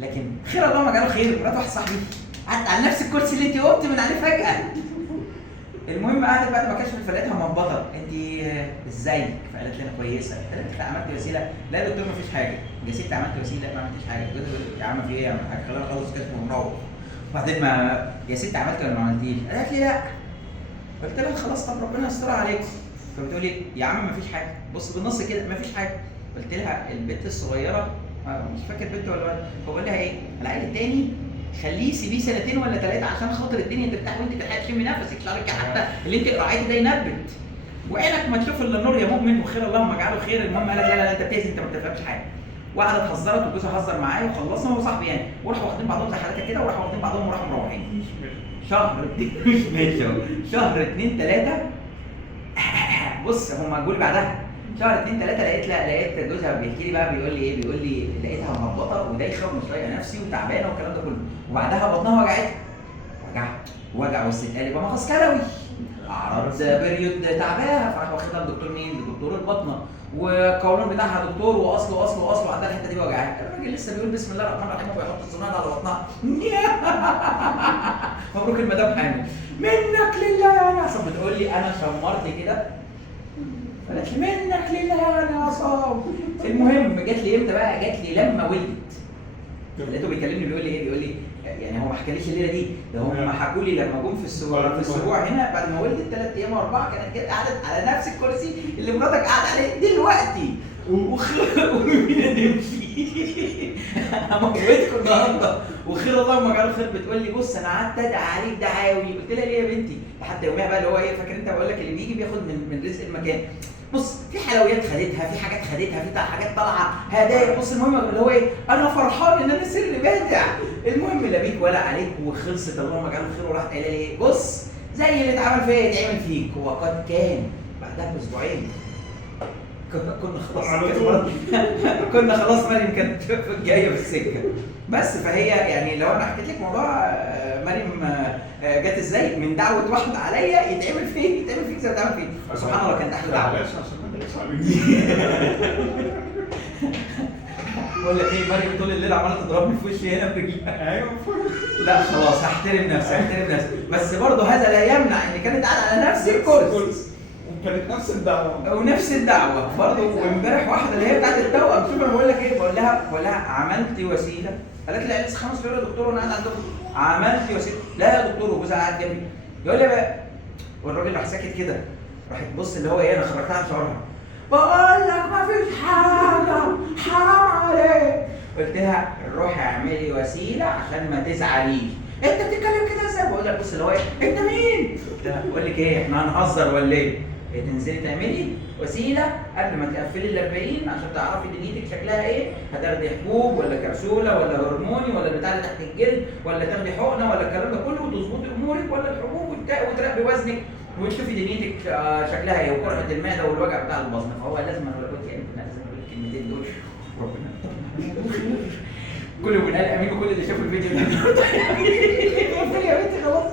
لكن خير الله ما جاله خير، مرات واحد صاحبي قعدت على نفس الكرسي اللي انت قمت من عليه فجاه. المهم قعدت بعد ما كشفت فلقيتها منبطه، انت ازيك؟ فقالت لي انا كويسه. قالت لي عملت وسيله؟ لا يا دكتور مفيش حاجه. يا ستي عملت وسيله؟ لا ما عملتش حاجه. قلت له يا عم في ايه يا عم الحاج؟ خلينا نخلص كشف ونروح. وبعدين ما يا ستي عملت ولا ما عملتيش؟ قالت لي لا. قلت لها خلاص طب ربنا يستر عليك. فبتقول لي يا عم مفيش حاجه، بص بالنص كده مفيش حاجه. قلت لها البنت الصغيره مش فاكر بنت ولا ولد، فبقول لها ايه؟ العيل التاني خليه سيبيه سنتين ولا ثلاثه عشان خاطر الدنيا ترتاح وانت تلحقي تشمي نفسك، شعرك حتى اللي انت قرعتي ده ينبت وعينك ما تشوف الا النور يا مؤمن وخير اللهم اجعله خير. المهم قالت لا لا لا انت بتأذي، انت ما بتفهمش حاجه. وقعدت هزرت وجوزها هزر معايا وخلصنا هو صاحبي يعني، وراحوا واخدين بعضهم زي حالتها كده وراحوا واخدين بعضهم وراحوا مروحين. شهر مش ماشي اهو، شهر 2 3 بص هم جولي بعدها شهر 2 3 لقيت جوزها بيحكي لي بقى بيقول لي ايه؟ بيقول لي لقيتها مهبطه ودايخه ومش طايقه نفسي وتعبانه والكلام ده كله، وبعدها بطنها وجعها وجع واستثقال يبقى مغص كلوي، اعراض بريود تعباها، فراح واخدها لدكتور مين؟ لدكتور البطنه، والقولون بتاعها دكتور واصله عندها الحته دي وجعها. الراجل لسه بيقول بسم الله الرحمن الرحيم وبيحط الصناعه على بطنها. مبروك المدام حامل. منك لله يا ناس. بتقول لي انا شمرت كده، قالت لي منك لله يا عصام. المهم جات لي امتى بقى؟ جات لي لما ولدت. لقيته بيكلمني بيقول لي ايه؟ بيقول لي يعني هو ما حكاليش الليله دي، ده هم حكوا لي لما جم في الاسبوع هنا بعد ما ولدت 3 ايام او 4 كانت جت قعدت على نفس الكرسي اللي مراتك قاعده عليه دلوقتي ومين نمشي. موتكم النهارده وخير الله ما جاله خير. بتقول لي بص انا قعدت ادعي عليك دعاوي. قلت لها ليه يا بنتي؟ لحد يوميها بقى اللي هو ايه؟ فاكر انت بقول لك اللي بيجي بياخد من رزق المكان. بص في حلويات خدتها، في حاجات خدتها، في حاجات طالعه هدايا. بص المهم اللي هو ايه؟ انا فرحان ان انا سر بادع. المهم لا بيك ولا عليك وخلصت اللهم اجعله خير. وراحت قايله لي ايه؟ بص زي اللي اتعمل فيا يتعمل فيك. وقد كان بعدها باسبوعين كنا خلاص مريم كانت جايه في السكه. بس فهي يعني لو انا حكيت لك موضوع مريم جت ازاي من دعوه واحد عليا يتعمل فيك زي ما اتعمل فيك. سبحان الله كانت احلى دعوه. بقول لك ايه؟ مريم طول الليل عماله تضربني في وشي هنا برجلها. ايوه لا خلاص هحترم نفسي بس برضه هذا لا يمنع ان كانت قاعده على نفس الكرسي كانت نفس الدعوه ونفس الدعوه برضه. وامبارح واحده اللي هي بتاعت التوأم، شوف انا بقول لك ايه؟ بقول لها عملت وسيله؟ قالت لي لسه 5 شهور يا دكتور وانا قاعد عندكم. عملت وسيله؟ لا يا دكتور. وجوزها قاعد جنبي يقول لي بقى، والراجل راح ساكت كده، راح تبص اللي هو ايه؟ انا خرجتها عن شعورها. بقول لك ما فيش حاجه حرام عليك. قلت لها روحي اعملي وسيله عشان ما تزعليش. انت بتتكلم كده ازاي؟ بقول لك بص اللي هو ايه؟ انت مين؟ قلت لها بقول لك ايه؟ احنا هنهزر ولا ايه؟ تنزلي تعملي وسيله قبل ما تقفلي ال40 عشان تعرفي دنيتك شكلها ايه؟ هتاخدي حبوب ولا كبسوله ولا هرموني ولا البتاع اللي تحت الجلد ولا تاخدي حقنه ولا الكلام ده كله وتظبطي امورك ولا الحبوب وتراقبي وزنك وتشوفي دنيتك شكلها ايه وقرحه المعده والوجع بتاع البطن. فهو لازم انا اقول لك يعني لازم اقول الكلمتين دول. ربنا كله بنقال امين وكل اللي شافوا الفيديو ده. يا بنتي خلاص.